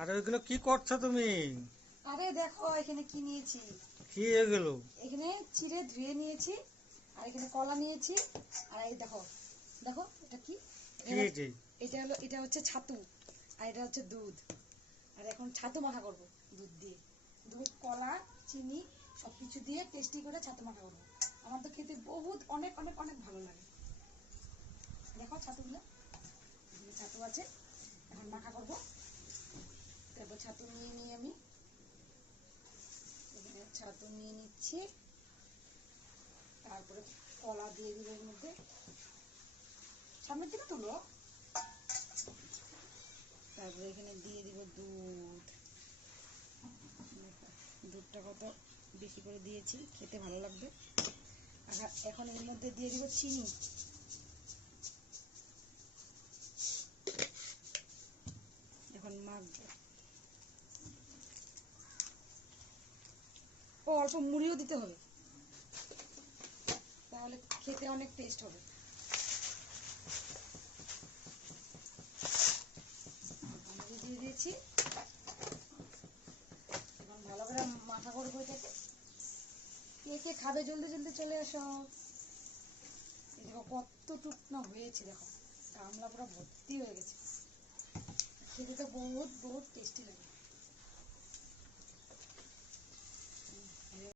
আর ওইগুলো কি করছো তুমি? আরে দেখো এখানে কি নিয়েছি। কি এগুলো? এখানে চিড়ে ধুয়ে নিয়েছি, আর এখানে কলা নিয়েছি, আর এই দেখো দেখো এটা কি। এটা হচ্ছে ছাতু, আর এটা হচ্ছে দুধ। আর এখন ছাতু মাখা করব দুধ দিয়ে। দুধ, কলা, চিনি সবকিছু দিয়ে টেস্টি করে ছাতু মাখা করবো। আমার তো খেতে বহুত অনেক অনেক অনেক ভালো লাগে। দেখো ছাতুগুলো, ছাতু আছে, এখন মাখা করব। তারপর ছাতু নিয়ে আমি এখানে ছাতু নিয়ে নিচ্ছি, তারপরে কলা দিয়ে দিব এর মধ্যে। সামনের দিকে তুলো। তারপরে এখানে দিয়ে দিব দুধ। দুধটা কত বেশি করে দিয়েছি, খেতে ভালো লাগবে। আর এখন এর মধ্যে দিয়ে দিব চিনি। এখন মাখবো। ও অল্প মুড়িও দিতে হবে, তাহলে খেতে অনেক টেস্ট হবে। মুড়ি দিয়ে দিয়েছি, এখন ভালো করে মাখা করবো এটাকে। কে কে খাবে জলদি জলদি চলে আসো। এই দেখো কতটুক না হয়েছে, দেখো গামলা পুরো ভর্তি হয়ে গেছে। খেতে তো বহুত বহুত টেস্টি লাগে।